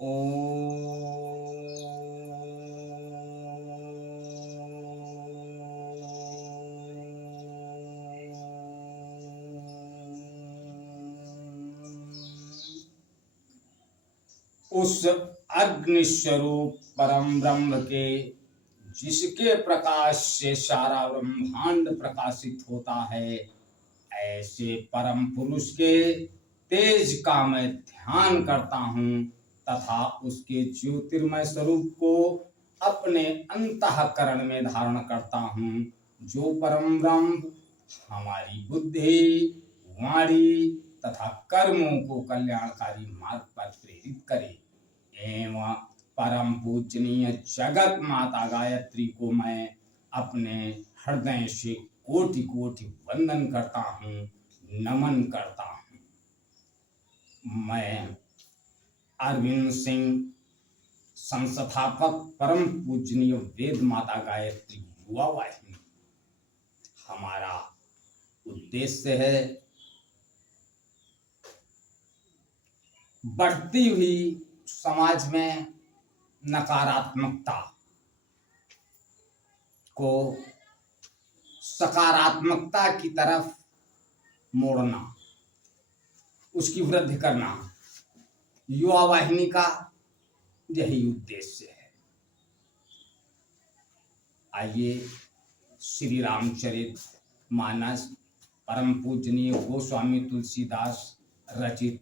उस अग्नि स्वरूप परम ब्रह्म के, जिसके प्रकाश से सारा ब्रह्मांड प्रकाशित होता है, ऐसे परम पुरुष के तेज का मैं ध्यान करता हूँ तथा उसके ज्योतिर्मय स्वरूप को अपने अंतःकरण में धारण करता हूँ, जो परम ब्रह्म हमारी बुद्धि, वाणी तथा कर्मों को कल्याणकारी मार्ग पर प्रेरित करे। एवं परम पूजनीय जगत माता गायत्री को मैं अपने हृदय से कोटि कोटि वंदन करता हूँ, नमन करता हूँ। मैं अरविंद सिंह, संस्थापक परम पूजनीय वेद माता गायत्री युवा वाहिनी। हमारा उद्देश्य है बढ़ती हुई समाज में नकारात्मकता को सकारात्मकता की तरफ मोड़ना, उसकी वृद्धि करना, युवा वाहिनी का यही उद्देश्य है। आइए श्री रामचरित मानस परम पूजनीय गोस्वामी तुलसीदास रचित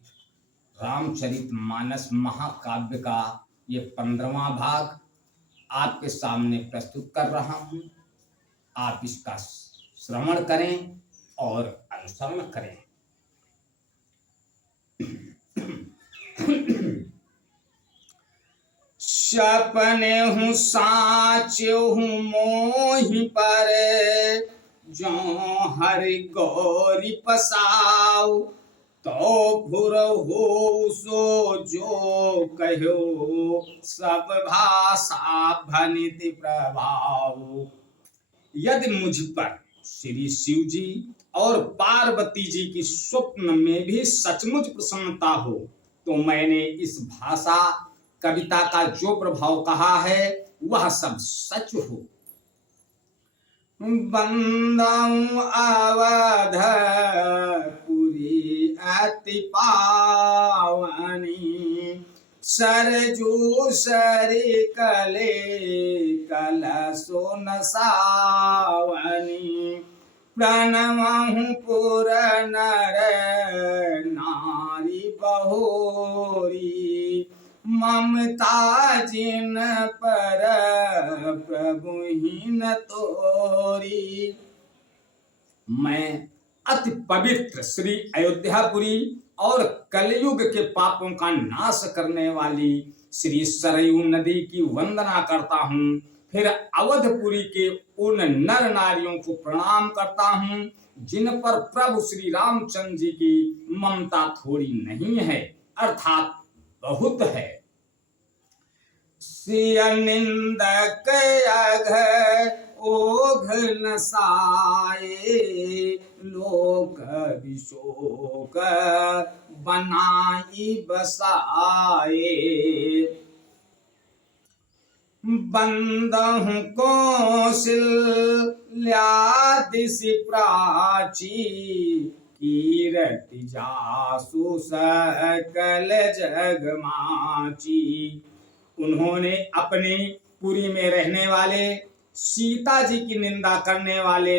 रामचरित मानस महाकाव्य का ये 15वां भाग आपके सामने प्रस्तुत कर रहा हूँ। आप इसका श्रवण करें और अनुसरण करें। सपने हूँ साच हूँ मोहि पर, जो हरि गौरी पसाऊ, तो भुर हो सो जो कहो, सब भाषा भनित प्रभाव। यदि मुझ पर श्री शिव जी और पार्वती जी की स्वप्न में भी सचमुच प्रसन्नता हो, तो मैंने इस भाषा कविता का जो प्रभाव कहा है वह सब सच हो। बंदाऊं अवध पुरी अति पावनी, सरजू सरी कले कलसो न सावनी, प्रणमहु पुर नर नारी बहोरी, ममता जिन पर प्रभुहीन तोरी। मैं अति पवित्र श्री अयोध्यापुरी और कलयुग के पापों का नाश करने वाली श्री सरयू नदी की वंदना करता हूँ। फिर अवधपुरी के उन नर नारियों को प्रणाम करता हूँ जिन पर प्रभु श्री रामचंद्र जी की ममता थोड़ी नहीं है, अर्थात बहुत है। सिय निंदक अघ ओघ नसाए, लोक विशोक बनाई बसाए, बंदहु कौशल्यादिसि प्राची, कीरति जासु सकल जग माची। उन्होंने अपने पुरी में रहने वाले सीता जी की निंदा करने वाले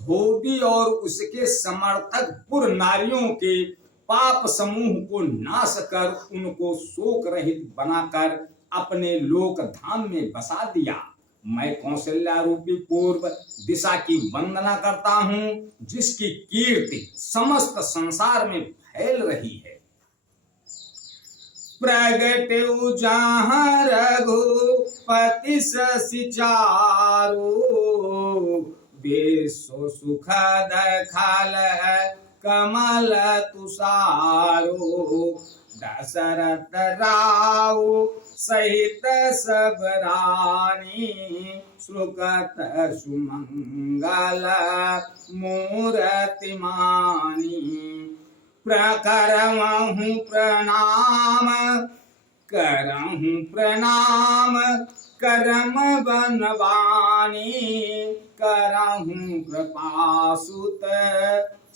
धोबी और उसके समर्थक पुर नारियों के पाप समूह को नाश कर उनको शोक रहित बनाकर अपने लोक धाम में बसा दिया। मैं कौशल्या रूपी पूर्व दिशा की वंदना करता हूँ, जिसकी कीर्ति समस्त संसार में फैल रही है। प्रगट्यु जहाँ रघुपति शशि चारु, विश्व सुखद खल कमल तुषारो, दशरथ राउ सहित सब रानी, सुगत सुमंगल मूर्ति मानी। प्रकरमहु प्रणाम करहूं प्रणाम करम बनवानी, करहूं कृपा सुत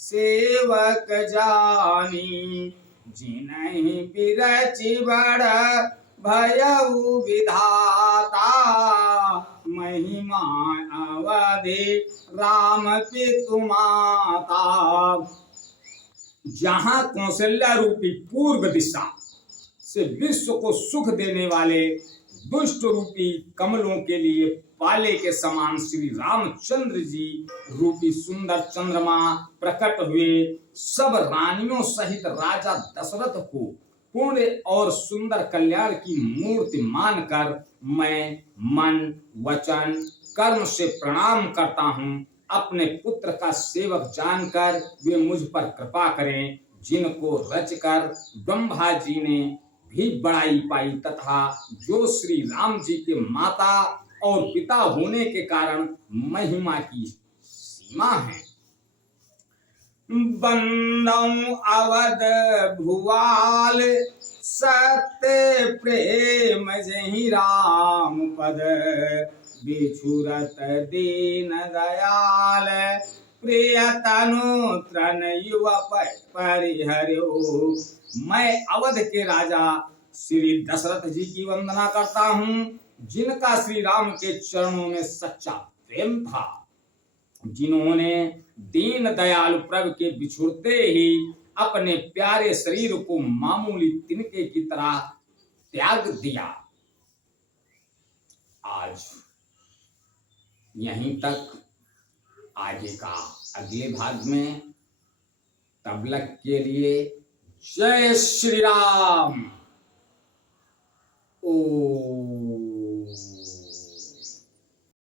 सेवक जानी। जिन्हि बिरचि बड़ भयउ विधाता, महिमा अवधि राम पितु माता। जहां कौशल्या रूपी पूर्व दिशा से विश्व को सुख देने वाले दुष्ट रूपी कमलों के लिए पाले के समान श्री रामचंद्र जी रूपी सुंदर चंद्रमा प्रकट हुए, सब रानियों सहित राजा दशरथ को पूर्ण और सुंदर कल्याण की मूर्ति मानकर मैं मन वचन कर्म से प्रणाम करता हूँ। अपने पुत्र का सेवक जानकर वे मुझ पर कृपा करें, जिनको रचकर ब्रह्मा जी ने भी बड़ाई पाई, तथा जो श्री राम जी के माता और पिता होने के कारण महिमा की सीमा है। बंदौ अवध भुवाल सत्य प्रेम जहि राम पद, बिछुरत दीन दयाल प्रिय तनु त्रन युव परिहर्यो। मैं अवध के राजा श्री दशरथ जी की वंदना करता हूँ, जिनका श्री राम के चरणों में सच्चा प्रेम था, जिन्होंने दीन दयालु प्रभु के बिछुड़ते ही अपने प्यारे शरीर को मामूली तिनके की तरह त्याग दिया। आज यहीं तक, आगे का अगले भाग में, तब तक के लिए जय श्री राम। ओ